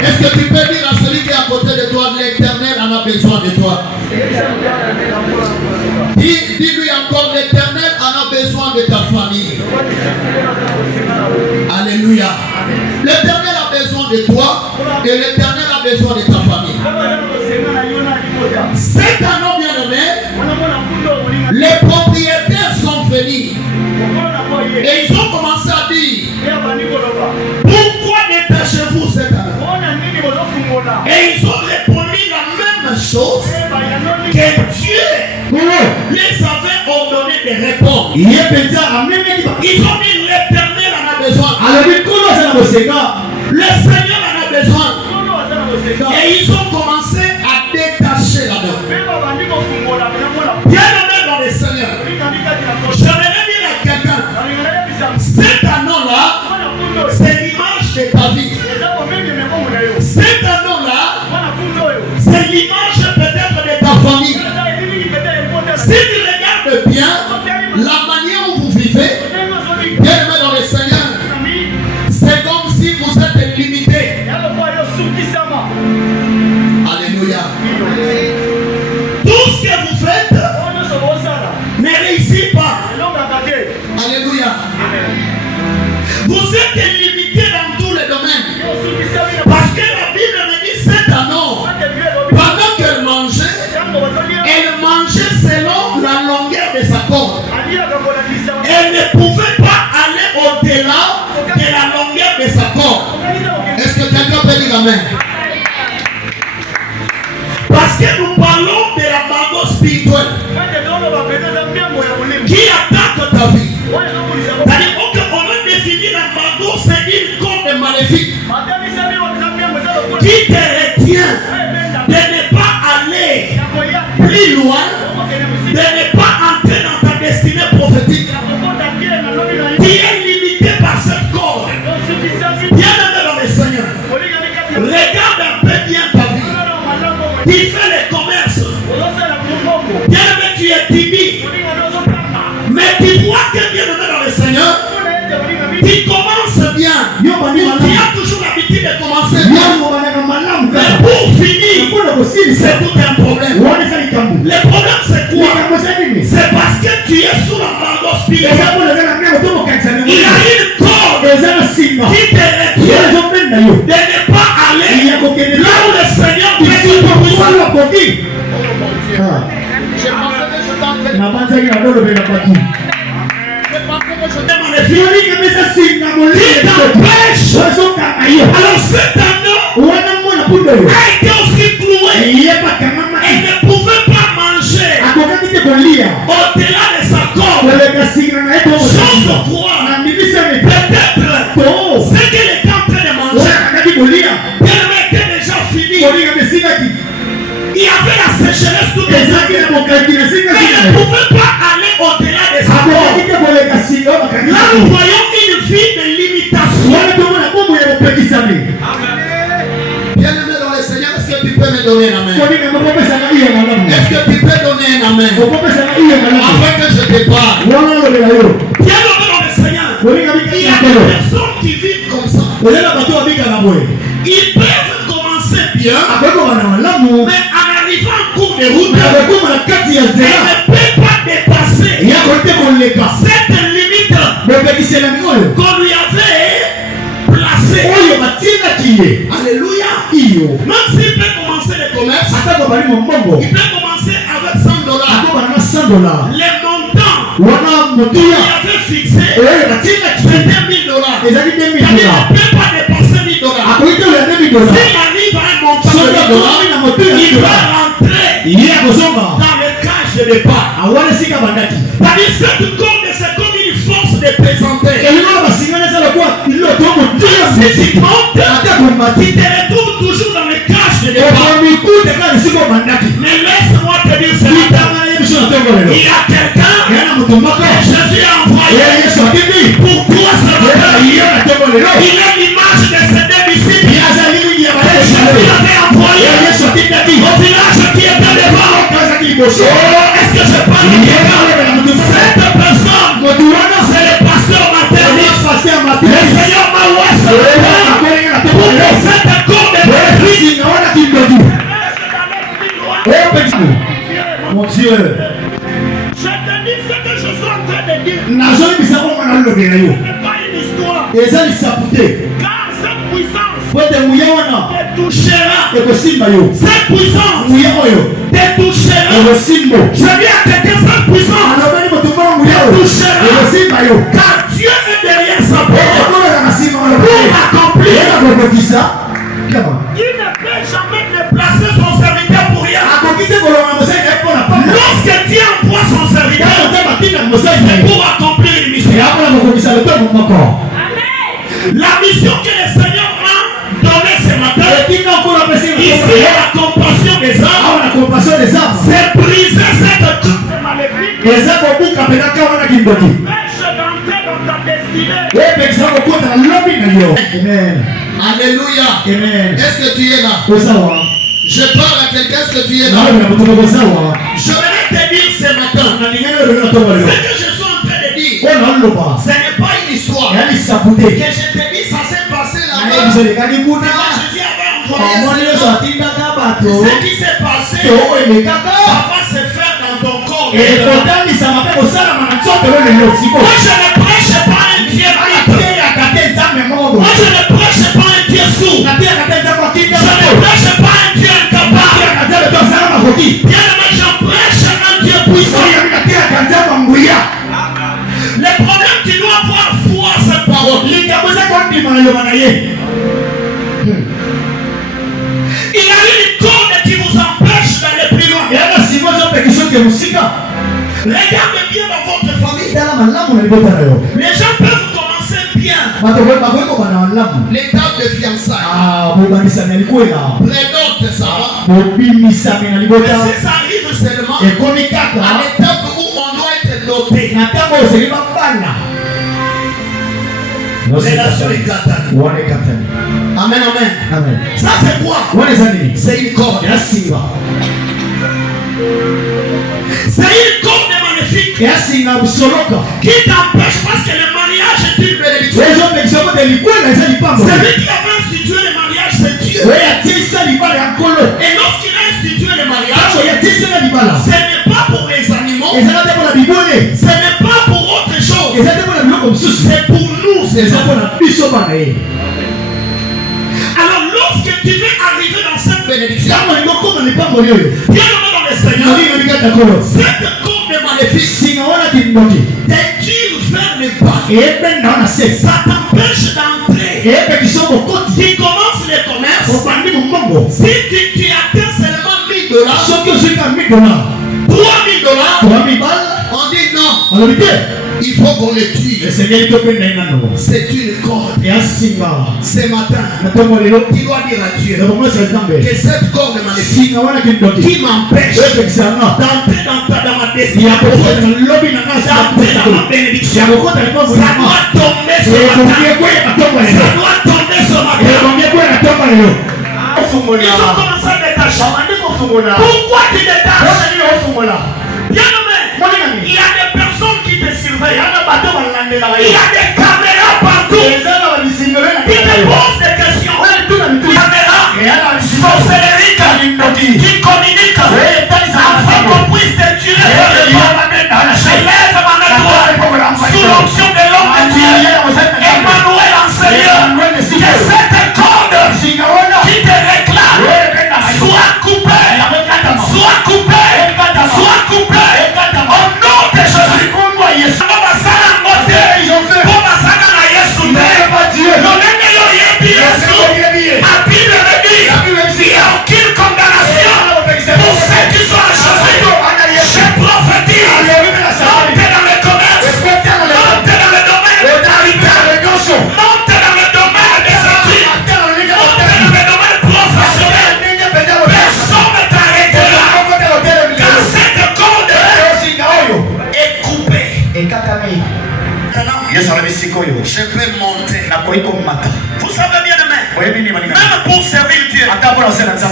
Est-ce que tu peux dire à celui qui est à côté de toi, l'Éternel en a besoin de toi? Dis-lui encore, l'Éternel en a besoin de ta famille. Alléluia. L'Éternel a besoin de toi et l'Éternel a besoin de ta famille. Cette année, bien-aimé, les propriétaires sont venus et ils ont commencé à dire: pourquoi détachez-vous cette année? Et ils ont répondu la même chose que Dieu les avait ordonné de répondre. Ils ont dit: l'Éternel en a besoin. Le Seigneur en a besoin. Et ils ont commencé à détacher là-dedans. Bien-aimé dans le Seigneur, j'aimerais dire à quelqu'un, cet anneau-là, c'est l'image de ta vie. Cet anneau-là, c'est l'image peut-être de ta famille. Si tu regardes bien la manière où vous vivez, bien-aimé dans le Seigneur, c'est comme si vous êtes limité. Alléluia. Tout ce que vous faites ne réussit pas. Alléluia. Vous êtes limité dans tous les domaines. Parce que la Bible me dit cet anneau, pendant qu'elle mangeait selon la longueur de sa corde. Elle ne pouvait pas aller au-delà de la longueur de sa corde. Est-ce que quelqu'un peut dire amen? Parce que nous parlons de la maman spirituelle qui attaque ta vie. C'est-à-dire qu'on a défini la maman, c'est une corde maléfique qui te retient de ne pas aller plus loin, de ne pas entrer dans ta destinée prophétique. Tu es limité par cette corde. Bien-aimé dans le Seigneur, regarde un peu bien ta vie. Tu fais les commerces. Bien-aimé, tu es timide. Mais tu vois que bien-aimé dans le Seigneur, tu commences bien. Tu as toujours l'habitude de commencer bien. Mais pour finir, c'est tout un problème. Le problème c'est quoi? C'est parce que tu es sous la main spirituelle. Il y a une corde qui te retient de ne pas aller là où le Seigneur veut que tu puisses. Alors cet anneau a été aussi cloué. Elle ne pouvait pas manger au-delà de sa corde. Chose quoi? Peut-être ce qu'elle était en train de manger, elle était déjà finie. Il y avait la sécheresse tout le temps. Elle ne pouvait pas aller au-delà de sa corde. Là nous voyons une vie de limitation. Bien-aimé dans le Seigneur, est-ce que tu peux me donner un amen? Est-ce que tu peux donner un amen? Afin que je te parle. Bien-aimé dans le Seigneur, il y a des personnes qui vivent comme ça. Ils peuvent commencer bien, mais en arrivant en cours de route, ils ne peuvent pas dépasser cette limite qu'on lui avait placée. Alléluia. Même s'il peut commencer le commerce, il peut commencer avec $100. Les montants qu'il avait fixé, c'était $1000. Il ne peut pas dépasser $1000. S'il arrive à un montant de $1000, il va rentrer dans le cage de départ. C'est-à-dire cette corde, c'est comme une force de présenter. Si tu montes, tu te retrouves toujours dans le cage de départ. Mais laisse-moi te dire cela. Il y a quelqu'un que Jésus a envoyé pour toi ce matin. Il est l'image de ses deux disciples que Jésus avait envoyé au village qui était devant. Est-ce que je parle de quelqu'un? Cette personne, c'est le pasteur maternel. Le Seigneur m'a oué ce matin Dieu. Je te dis ce que je suis en train de dire. Ce n'est pas une histoire. Car cette puissance te touchera. Cette puissance te touchera. Je dis à quelqu'un, cette puissance te touchera. Car Dieu est derrière sa parole pour accomplir. Il ne peut jamais déplacer son serviteur pour rien. Lorsque Dieu emploie son serviteur, c'est pour accomplir une mission. La mission que le Seigneur m'a donnée ce matin, ici la compassion des âmes, c'est briser cette coupe maléfique. Prêche d'entrer dans ta destinée. Amen. Alléluia. Amen. Est-ce que tu es là? Je parle à quelqu'un, est-ce que tu es là? Je voudrais te dire ce matin, ce que je suis en train de dire, ce n'est pas une histoire. Que je te dis, ça s'est passé là-bas. Ce qui s'est passé, ça va se faire dans ton corps. Moi, je ne prêche pas un Dieu libre. Moi, je ne prêche pas un Dieu sourd. Je ne prêche pas un Dieu incapable. Bien aimé, je prêche un Dieu puissant. Le problème, tu dois avoir foi à cette parole. Il y a une corde qui vous empêche d'aller plus loin. Regardez bien dans votre famille. Les gens peuvent commencer bien. L'étape de fiançailles. Prénote, ça va. Mais si ça arrive seulement à l'étape où on doit être noté. Relation éclatante. Amen, amen. Ça c'est quoi? C'est une corde. C'est une corde magnifique qui t'empêche parce que le mariage est une bénédiction. Celui qui avait institué le mariage, c'est Dieu. Et lorsqu'il a institué le mariage, ce n'est pas pour les animaux, ce n'est pas pour autre chose, c'est pour nous. Alors lorsque tu veux arriver dans cette bénédiction, bien dans le Seigneur, cette corde maléfique t'attire vers le bas. Ça t'empêche d'entrer. Tu commences le commerce. Si tu atteins seulement $1000, $3000, on dit non. Il faut qu'on le tue. C'est une corde. Ce matin, tu dois dire à Dieu que cette corde maléfique qui m'empêche d'entrer dans ma destinée, d'entrer dans ma bénédiction, ça doit tomber ce matin. Ça doit tomber ce matin. Ils ont commencé à détacher. Pourquoi tu détaches? Bien nommé, il y a des personnes qui te surveillent. Il y a des caméras partout. Ils te posent des questions. Caméras, sorcellerie qui communiquent afin qu'on puisse te tuer. Je lève ma main droite sous l'onction de l'homme de Dieu, Emmanuel en Seigneur, que cette corde qui te réclame soit coupée, soit coupée, soit coupée. Au nom de Jésus. Il n'y a aucune condamnation pour ceux qui sont en Jésus. Je prophétise. Montez dans le commerce. Montez dans le domaine de l'habitat. Montez dans le domaine des études. Montez dans le domaine professionnel. Personne ne t'arrêtera. Car cette corde est coupée. Je peux monter. Vous savez bien demain, même pour servir Dieu,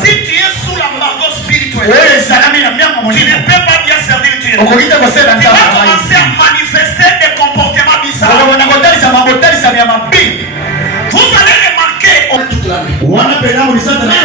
si tu es sous l'embargo spirituel, tu ne peux pas bien servir Dieu. Tu vas commencer à manifester des comportements bizarres. Vous allez remarquer toute l'année. Mais